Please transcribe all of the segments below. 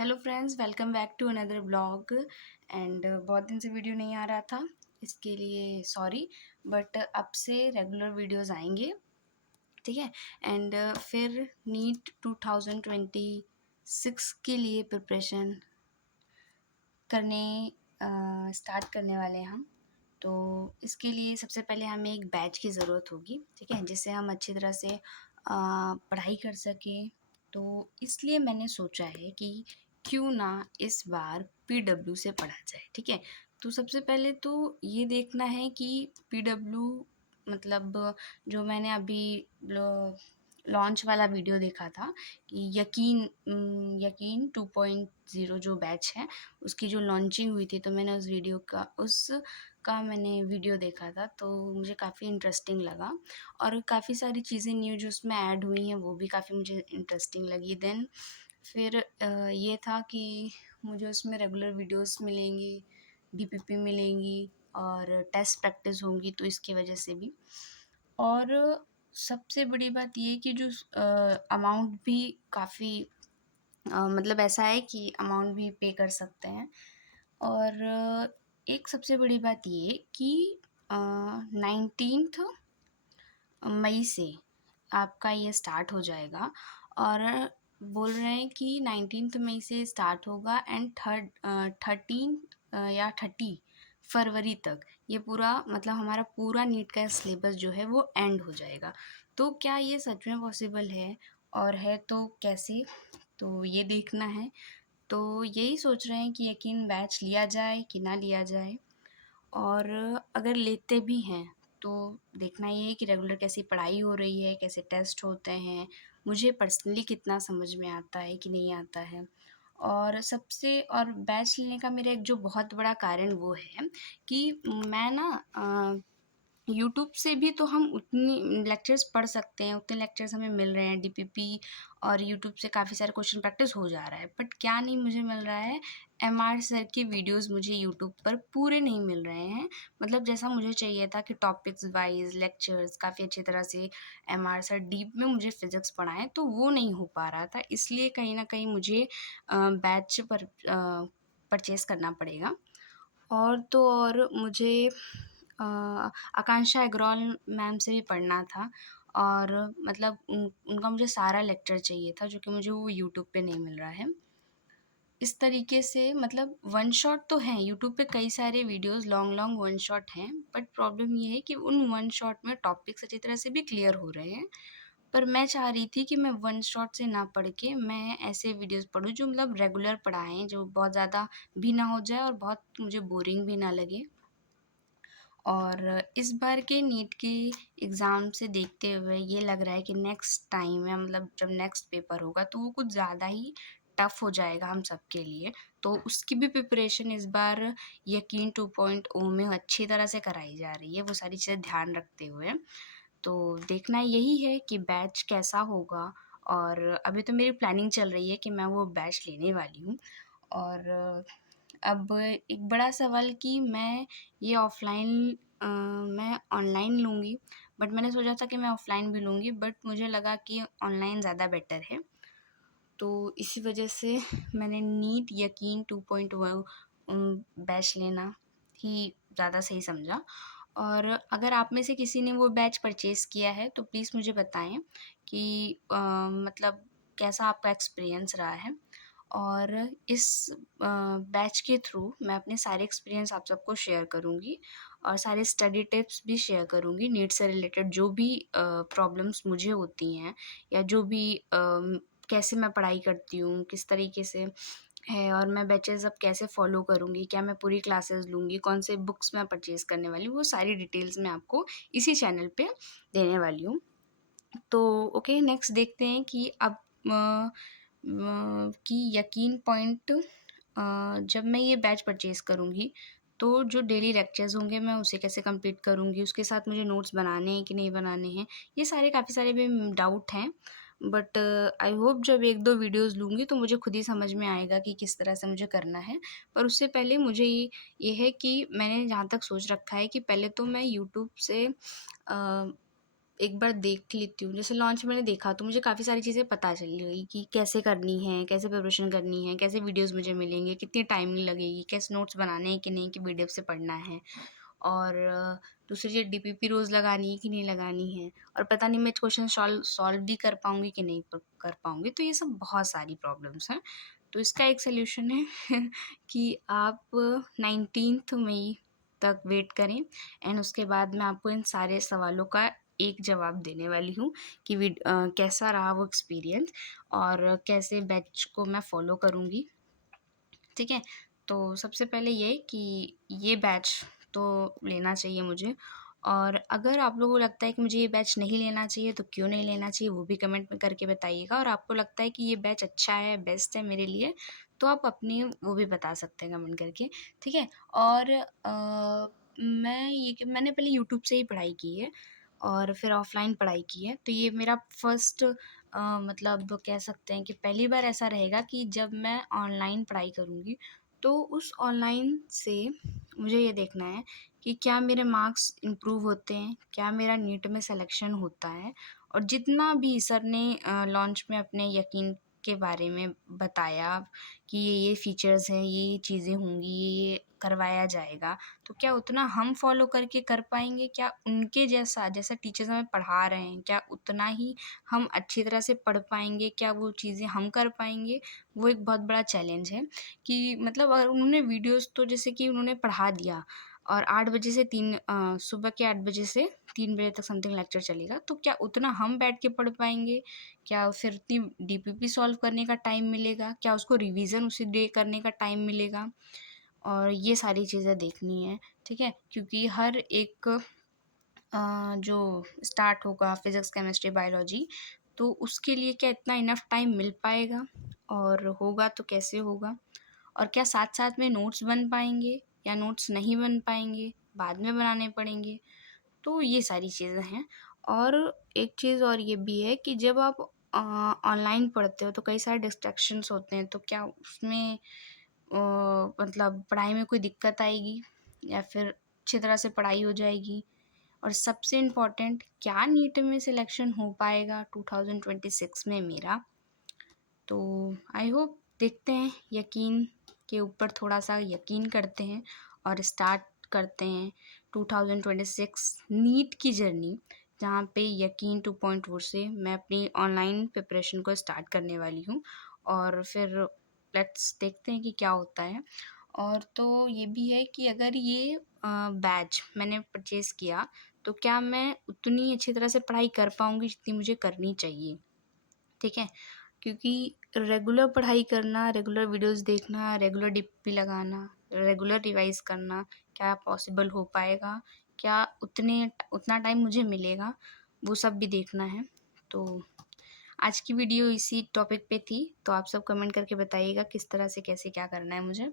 Hello friends, welcome back to another blog. And बहुत दिन से वीडियो नहीं आ रहा था, इसके लिए सॉरी। बट अब से रेगुलर वीडियोस आएंगे, ठीक है। एंड फिर नीट 2026 के लिए प्रिपरेशन करने स्टार्ट करने वाले हैं हम। तो इसके लिए सबसे पहले हमें एक बैच की ज़रूरत होगी, ठीक है, जिससे हम अच्छी तरह से पढ़ाई कर सकें। तो इसलिए मैंने सोचा है कि क्यों ना इस बार पीडब्ल्यू से पढ़ा जाए, ठीक है। तो सबसे पहले तो ये देखना है कि पीडब्ल्यू मतलब जो मैंने अभी लॉन्च वाला वीडियो देखा था कि यकीन 2.0 जो बैच है उसकी जो लॉन्चिंग हुई थी, तो मैंने उसका मैंने वीडियो देखा था, तो मुझे काफ़ी इंटरेस्टिंग लगा। और काफ़ी सारी चीज़ें न्यू जो उसमें ऐड हुई हैं वो भी काफ़ी मुझे इंटरेस्टिंग लगी। देन फिर ये था कि मुझे उसमें रेगुलर वीडियोस मिलेंगी, डीपीपी मिलेंगी और टेस्ट प्रैक्टिस होंगी, तो इसकी वजह से भी। और सबसे बड़ी बात ये कि जो अमाउंट भी काफ़ी मतलब ऐसा है कि अमाउंट भी पे कर सकते हैं। और एक सबसे बड़ी बात ये कि 19th मई से आपका ये स्टार्ट हो जाएगा। और बोल रहे हैं कि 19th मई से स्टार्ट होगा एंड 13 या 30 फरवरी तक ये पूरा मतलब हमारा पूरा नीट का सिलेबस जो है वो एंड हो जाएगा। तो क्या ये सच में पॉसिबल है, और है तो कैसे, तो ये देखना है। तो यही सोच रहे हैं कि यकीन बैच लिया जाए कि ना लिया जाए। और अगर लेते भी हैं तो देखना ये है कि रेगुलर कैसी पढ़ाई हो रही है, कैसे टेस्ट होते हैं, मुझे पर्सनली कितना समझ में आता है कि नहीं आता है। और बैच लेने का मेरा एक जो बहुत बड़ा कारण वो है कि मैं ना यूट्यूब से भी तो हम उतनी लेक्चर्स पढ़ सकते हैं, उतने लेक्चर्स हमें मिल रहे हैं डीपीपी, और यूट्यूब से काफ़ी सारे क्वेश्चन प्रैक्टिस हो जा रहा है। बट क्या नहीं मुझे मिल रहा है, एमआर सर के वीडियोस मुझे यूट्यूब पर पूरे नहीं मिल रहे हैं। मतलब जैसा मुझे चाहिए था कि टॉपिक्स वाइज लेक्चर्स काफ़ी अच्छी तरह से एमआर सर डीप में मुझे फिज़िक्स पढ़ाएँ, तो वो नहीं हो पा रहा था। इसलिए कहीं न कहीं मुझे बैच पर परचेज़ करना पड़ेगा। और तो और मुझे अ, आकांक्षा अग्रवाल मैम से भी पढ़ना था। और मतलब उनका मुझे सारा लेक्चर चाहिए था, जो कि मुझे वो यूट्यूब पे नहीं मिल रहा है। इस तरीके से मतलब वन शॉट तो हैं, यूट्यूब पे कई सारे वीडियोज़ लॉन्ग वन शॉट हैं, बट प्रॉब्लम ये है कि उन वन शॉट में टॉपिक्स अच्छी तरह से भी क्लियर हो रहे हैं। पर मैं चाह रही थी कि मैं वन शॉट से ना पढ़ के मैं ऐसे वीडियोज़ पढूँ जो मतलब रेगुलर पढ़ाएँ, जो बहुत ज़्यादा भी ना हो जाए और बहुत मुझे बोरिंग भी ना लगे। और इस बार के नीट के एग्ज़ाम से देखते हुए ये लग रहा है कि नेक्स्ट टाइम है, मतलब जब नेक्स्ट पेपर होगा तो वो कुछ ज़्यादा ही टफ़ हो जाएगा हम सबके लिए। तो उसकी भी प्रिपरेशन इस बार यकीन 2.0 में अच्छी तरह से कराई जा रही है, वो सारी चीज़ें ध्यान रखते हुए। तो देखना यही है कि बैच कैसा होगा। और अभी तो मेरी प्लानिंग चल रही है कि मैं वो बैच लेने वाली हूँ। और अब एक बड़ा सवाल कि मैं ये मैं ऑनलाइन लूँगी, बट मैंने सोचा था कि मैं ऑफ़लाइन भी लूँगी, बट मुझे लगा कि ऑनलाइन ज़्यादा बेटर है। तो इसी वजह से मैंने नीट यकीन 2.0 बैच लेना ही ज़्यादा सही समझा। और अगर आप में से किसी ने वो बैच परचेज़ किया है तो प्लीज़ मुझे बताएँ कि मतलब कैसा आपका एक्सपीरियंस रहा है। और इस बैच के थ्रू मैं अपने सारे एक्सपीरियंस आप सबको शेयर करूँगी, और सारे स्टडी टिप्स भी शेयर करूँगी नीट से रिलेटेड, जो भी प्रॉब्लम्स मुझे होती हैं, या जो भी कैसे मैं पढ़ाई करती हूँ, किस तरीके से है, और मैं बैचेज़ अब कैसे फ़ॉलो करूँगी, क्या मैं पूरी क्लासेस लूँगी, कौन से बुक्स मैं परचेज़ करने वाली हूँ, वो सारी डिटेल्स मैं आपको इसी चैनल पे देने वाली हूँ। तो ओके, नेक्स्ट देखते हैं कि अब कि यकीन पॉइंट जब मैं ये बैच परचेज़ करूँगी तो जो डेली लेक्चर्स होंगे मैं उसे कैसे कंप्लीट करूँगी, उसके साथ मुझे नोट्स बनाने हैं कि नहीं बनाने हैं, ये सारे काफ़ी सारे भी डाउट हैं। बट आई होप जब 1-2 वीडियोज़ लूँगी तो मुझे खुद ही समझ में आएगा कि किस तरह से मुझे करना है। पर उससे पहले मुझे ये है कि मैंने जहाँ तक सोच रखा है कि पहले तो मैं यूट्यूब से एक बार देख लेती हूँ, जैसे लॉन्च मैंने देखा तो मुझे काफ़ी सारी चीज़ें पता चल गई कि कैसे करनी है, कैसे प्रिपरेशन करनी है, कैसे वीडियोज़ मुझे मिलेंगे, कितनी टाइमिंग लगेगी, कैसे नोट्स बनाने हैं कि नहीं कि पीडीएफ से पढ़ना है। और दूसरी चीज़ डीपीपी रोज़ लगानी है कि नहीं लगानी है, और पता नहीं मैं क्वेश्चन सॉल्व सॉल्व भी कर पाऊँगी कि नहीं कर पाऊँगी। तो ये सब बहुत सारी प्रॉब्लम्स हैं। तो इसका एक सॉल्यूशन है कि आप 19th मई तक वेट करें, एंड उसके बाद मैं आपको इन सारे सवालों का एक जवाब देने वाली हूँ कि कैसा रहा वो एक्सपीरियंस और कैसे बैच को मैं फ़ॉलो करूँगी। ठीक है? तो सबसे पहले ये कि ये बैच तो लेना चाहिए मुझे, और अगर आप लोगों को लगता है कि मुझे ये बैच नहीं लेना चाहिए तो क्यों नहीं लेना चाहिए वो भी कमेंट में करके बताइएगा, और आपको लगता है कि ये बैच अच्छा है, बेस्ट है मेरे लिए, तो आप अपनी वो भी बता सकते हैं कमेंट करके, ठीक है? और मैंने पहले यूट्यूब से ही पढ़ाई की है और फिर ऑफ़लाइन पढ़ाई की है, तो ये मेरा फर्स्ट मतलब कह सकते हैं कि पहली बार ऐसा रहेगा कि जब मैं ऑनलाइन पढ़ाई करूँगी, तो उस ऑनलाइन से मुझे ये देखना है कि क्या मेरे मार्क्स इम्प्रूव होते हैं, क्या मेरा नीट में सिलेक्शन होता है, और जितना भी सर ने लॉन्च में अपने यकीन के बारे में बताया कि ये फीचर्स हैं, ये चीज़ें होंगी, ये करवाया जाएगा, तो क्या उतना हम फ़ॉलो करके कर पाएँगे? क्या उनके जैसा टीचर्स हमें पढ़ा रहे हैं, क्या उतना ही हम अच्छी तरह से पढ़ पाएँगे? क्या वो चीज़ें हम कर पाएँगे? वो एक बहुत बड़ा चैलेंज है कि मतलब अगर उन्होंने वीडियोज़ तो जैसे कि उन्होंने पढ़ा दिया और 8 बजे से सुबह के 8 बजे से 3 बजे तक समथिंग लेक्चर चलेगा, तो क्या उतना हम बैठ के पढ़ पाएँगे? क्या फिर उतनी डीपीपी सॉल्व करने का टाइम मिलेगा? क्या उसको रिवीज़न उसी डे करने का टाइम मिलेगा? और ये सारी चीज़ें देखनी है, ठीक है? क्योंकि हर एक जो स्टार्ट होगा फिज़िक्स, केमिस्ट्री, बायोलॉजी, तो उसके लिए क्या इतना इनफ टाइम मिल पाएगा, और होगा तो कैसे होगा? और क्या साथ-साथ में नोट्स बन पाएँगे या नोट्स नहीं बन पाएँगे, बाद में बनाने पड़ेंगे? तो ये सारी चीज़ें हैं। और एक चीज़ और ये भी है कि जब आप ऑनलाइन पढ़ते हो तो कई सारे डिस्ट्रैक्शंस होते हैं, तो क्या उसमें मतलब पढ़ाई में कोई दिक्कत आएगी या फिर अच्छी तरह से पढ़ाई हो जाएगी? और सबसे इम्पोर्टेंट, क्या नीट में सिलेक्शन हो पाएगा 2026 में मेरा? तो आई होप देखते हैं, यकीन के ऊपर थोड़ा-सा यकीन करते हैं और स्टार्ट करते हैं 2026 नीट की जर्नी, जहाँ पे यकीन 2.0 से मैं अपनी ऑनलाइन प्रिपरेशन को स्टार्ट करने वाली हूँ, और फिर लेट्स देखते हैं कि क्या होता है। और तो ये भी है कि अगर ये बैच मैंने परचेज़ किया, तो क्या मैं उतनी अच्छी तरह से पढ़ाई कर पाऊँगी जितनी मुझे करनी चाहिए, ठीक है? क्योंकि रेगुलर पढ़ाई करना, रेगुलर वीडियोज़ देखना, रेगुलर डीपी लगाना, रेगुलर रिवाइज़ करना, क्या पॉसिबल हो पाएगा? क्या उतना टाइम मुझे मिलेगा? वो सब भी देखना है। तो आज की वीडियो इसी टॉपिक पे थी, तो आप सब कमेंट करके बताइएगा किस तरह से कैसे क्या करना है मुझे।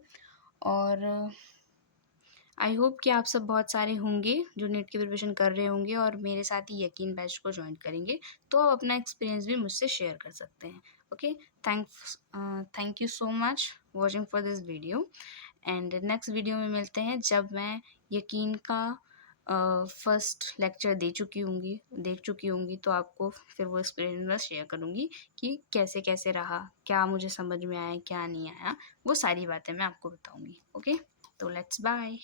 और आई होप कि आप सब बहुत सारे होंगे जो नीट की प्रिपरेशन कर रहे होंगे और मेरे साथ ही यकीन बैच को जॉइन करेंगे, तो आप अपना एक्सपीरियंस भी मुझसे शेयर कर सकते हैं। Okay, thank you so much watching for this video, and next video में मिलते हैं जब मैं यकीन का फर्स्ट लेक्चर देख चुकी होंगी, तो आपको फिर वो एक्सपीरियंस मैं शेयर करूँगी कि कैसे कैसे रहा, क्या मुझे समझ में आया, क्या नहीं आया, वो सारी बातें मैं आपको बताऊँगी। ओके, तो लेट्स बाय।